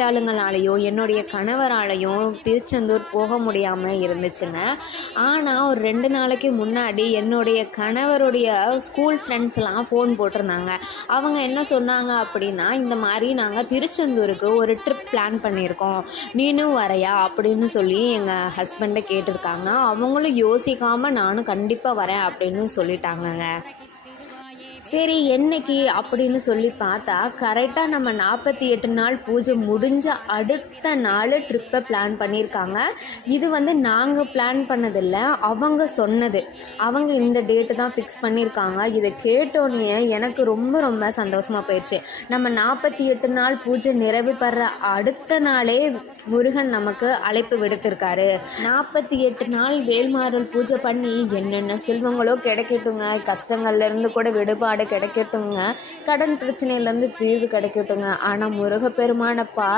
வீட்டாளுங்களாலேயோ என்னுடைய கணவராலேயோ திருச்செந்தூர் போக முடியாமல் இருந்துச்சுங்க. ஆனால் ஒரு 2 நாளைக்கு முன்னாடி என்னுடைய கணவருடைய ஸ்கூல் ஃப்ரெண்ட்ஸ்லாம் ஃபோன் போட்டிருந்தாங்க. அவங்க என்ன சொன்னாங்க அப்படின்னா, இந்த மாதிரி நாங்கள் திருச்செந்தூருக்கு ஒரு ட்ரிப் பிளான் பண்ணியிருக்கோம், நீனும் வரையா அப்படின்னு சொல்லி எங்கள் ஹஸ்பண்டை கேட்டிருக்காங்க. அவங்களும் யோசிக்காமல் நானும் கண்டிப்பாக வரேன் அப்படின்னு சொல்லிட்டாங்கங்க. சரி என்னைக்கு அப்படின்னு சொல்லி பார்த்தா, கரெக்டாக நம்ம 48 நாள் பூஜை முடிஞ்ச அடுத்த நாள் ட்ரிப்பை பிளான் பண்ணியிருக்காங்க. இது வந்து நாங்கள் பிளான் பண்ணதில்ல, அவங்க சொன்னது. அவங்க இந்த டேட்டு தான் ஃபிக்ஸ் பண்ணியிருக்காங்க. இதை கேட்டோன்னே எனக்கு ரொம்ப ரொம்ப சந்தோஷமாக போயிடுச்சு. நம்ம 48 நாள் பூஜை நிறைவு பெற அடுத்த நாளே முருகன் நமக்கு அழைப்பு விடுத்திருக்காரு. 48 நாள் வேல்மாறல் பூஜை பண்ணி என்னென்ன செல்வங்களோ கிடைக்கட்டுங்க, கஷ்டங்கள்லேருந்து கூட விடுபாடு கிடைக்கட்டுங்க, கடன் பிரச்சனையிலேருந்து தீர்வு கிடைக்கட்டுங்க. ஆனால் முருகப்பெருமானை